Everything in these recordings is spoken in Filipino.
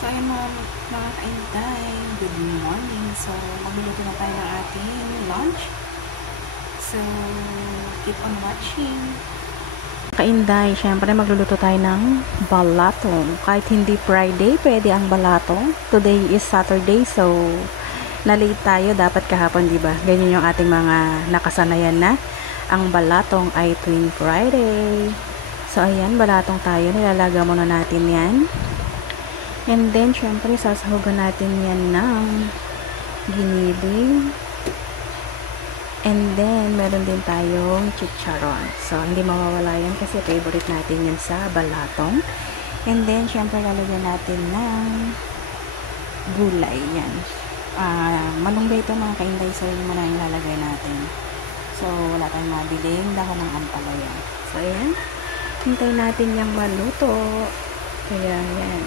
So, ayun mga kainday, good morning. So, magluluto na tayo ng ating lunch. So, keep on watching. Kainday, syempre magluluto tayo ng balatong. Kahit hindi Friday, pwede ang balatong. Today is Saturday, so na-late tayo. Dapat kahapon, di ba? Ganyan yung ating mga nakasanayan na. Ang balatong ay tuwing Friday. So, ayan, balatong tayo. Nilalaga muna natin yan. And then, syempre, sasahugan natin yan ng giniling. And then, meron din tayong chicharon. So, hindi mawawala yan kasi favorite natin yan sa balatong. And then, syempre, lalagyan natin ng gulay. Yan. Malunggay ito mga kainday. So, yun muna yung lalagay natin. So, wala tayong mabiling dahon ng ampalaya. So, ayan. Hintayin natin yung maluto. Kaya, yan.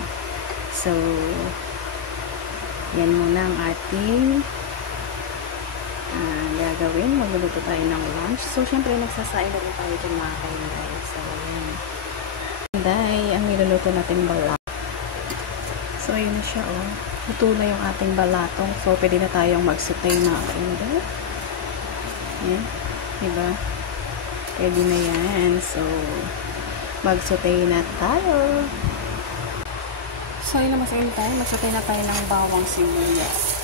So, yan muna ang ating gagawin. Magluluto tayo ng lunch. So, syempre, nagsasain na rin tayo dyan mga kainday. So, yan. Kainday, ang niluluto natin balat. So, yun na siya, oh. Luto na yung ating balatong. So, pwede na tayong magsutay mga kainday. Yan. Diba? Pwede na yan. So, magsutay na tayo. So, yun naman sa tayo. Magsatay na tayo ng bawang sibuyas.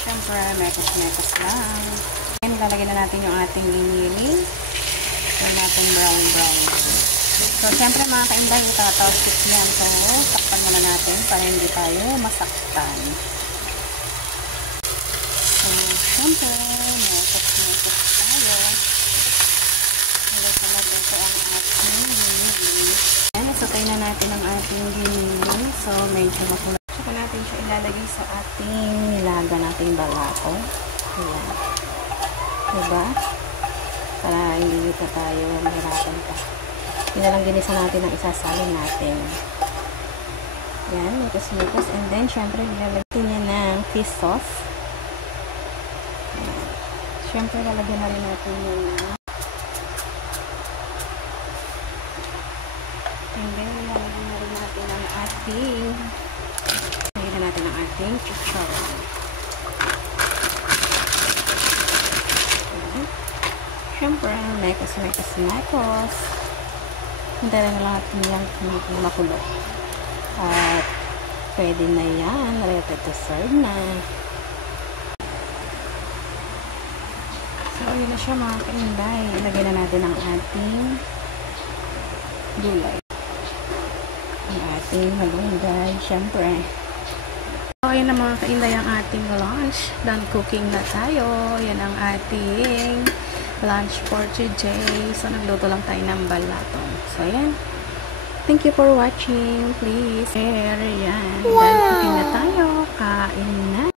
Siyempre, mekos-mekos lang. Then, lalagyan na natin yung ating giniling. So, natin brown-brown. So, siyempre mga kainday, itatawsik yan. So, takpan muna natin para hindi tayo masaktan. So, siyempre, mekos-mekos tayo. Ito ang ating giniling. Ayan, isutay na natin ang ating giniling. So, medyo makulay. Saka natin siya ilalagay sa ating nilaga nating balatong. Ayan. Diba? Para hindi dito tayo mahirapan pa. Yun na lang ginisa natin ang isasalin natin. Ayan, mikos-mikos. And then, syempre, nilalagyan niya ng fish sauce. Ayan. Syempre, lalagyan na rin natin yung and then, lalagyan na rin natin ang ating chicharon. Siyempre, mekos. Hintayin na lang natin yung makulo. At, pwede na yan. Ready to serve na. So, yun na siya mga kainday. Ilagay na natin ang ating gulay. Ang ating malunggay, syempre. So, ayan na mga kainday ang ating lunch. Done cooking na tayo. Yan ang ating lunch for today. So, nagluto lang tayo ng balatong. So, ayan. Thank you for watching. Please share. Yan. Done cooking na tayo. Kain na.